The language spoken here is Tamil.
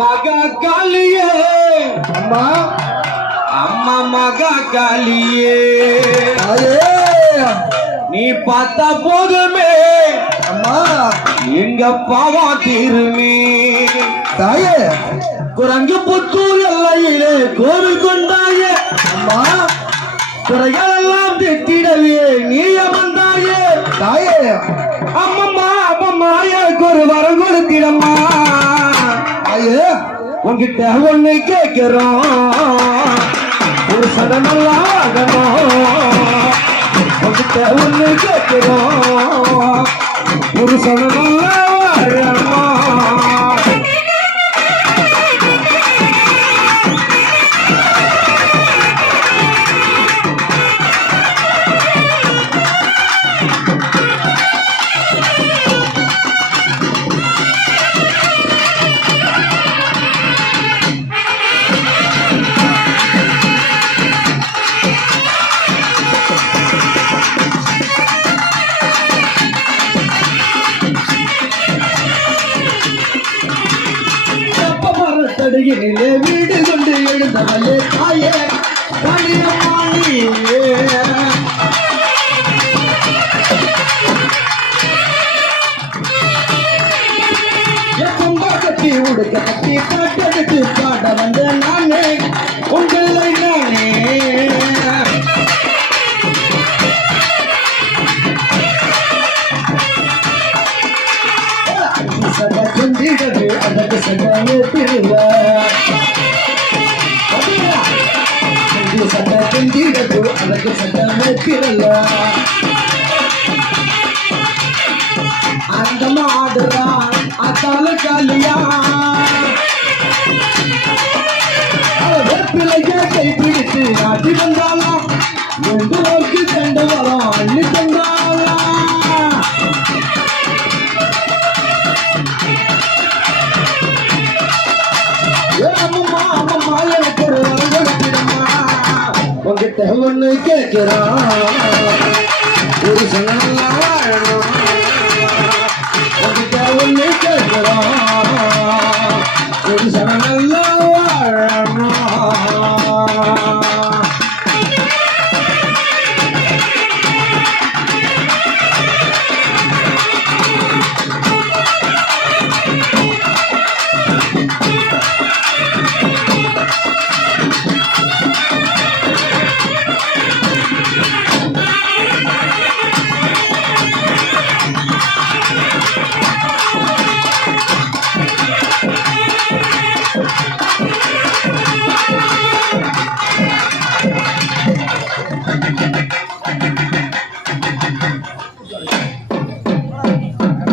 மகாகாளியே அம்மா அம்மா மகாகாளியே நீ பார்த்தா போதுமே அம்மா எங்க பாவம் தீருமே தாயே குரங்கு புத்தூர் எல்லையிலே கோவில் கொண்டாயே அம்மா குறைகளெல்லாம் திட்டிடவே நீ அமர்ந்தாயே தாயே அம்மம்மா அம்மம்மா எனக்கு ஒரு வரம் கொடுத்திடம்மா தாயே உன்கிட்ட ஒண்ணு கேட்கிறோம் ஒரு சடனெல்லாம் ஆகணும் உன்கிட்ட ஒண்ணு கேட்கிறோம் ஒரு சடனெல்லாம் ஆகணும் தடுகிலே வீடு கொண்டு எழுந்தவளே தாயே கனியம்மானியே எப்பம்பா கட்டி உடுக்க கட்டி பாட்டெடுத்து பாட வந்த நானே உங்களை நானே சதா செஞ்சிடது அதற்கு சதாவே திருவா சதா செஞ்சிடது அதற்கு சதாவே திருவா அந்த மாடுதான் அத்தால காலியா வேப்பிலைய கை பிடித்து ஆட்டி வந்தாலாம் எந்த நோக்கி கண்டு வரோம் அள்ளி தந்தாலாம் அம்மம்மா அம்மம்மா எனக்கு ஒரு வரம் கொடுத்திடம்மா உங்ககிட்ட ஒண்ணு கேட்கிறோம் ஒரு சனெல்லாம் வாழணும்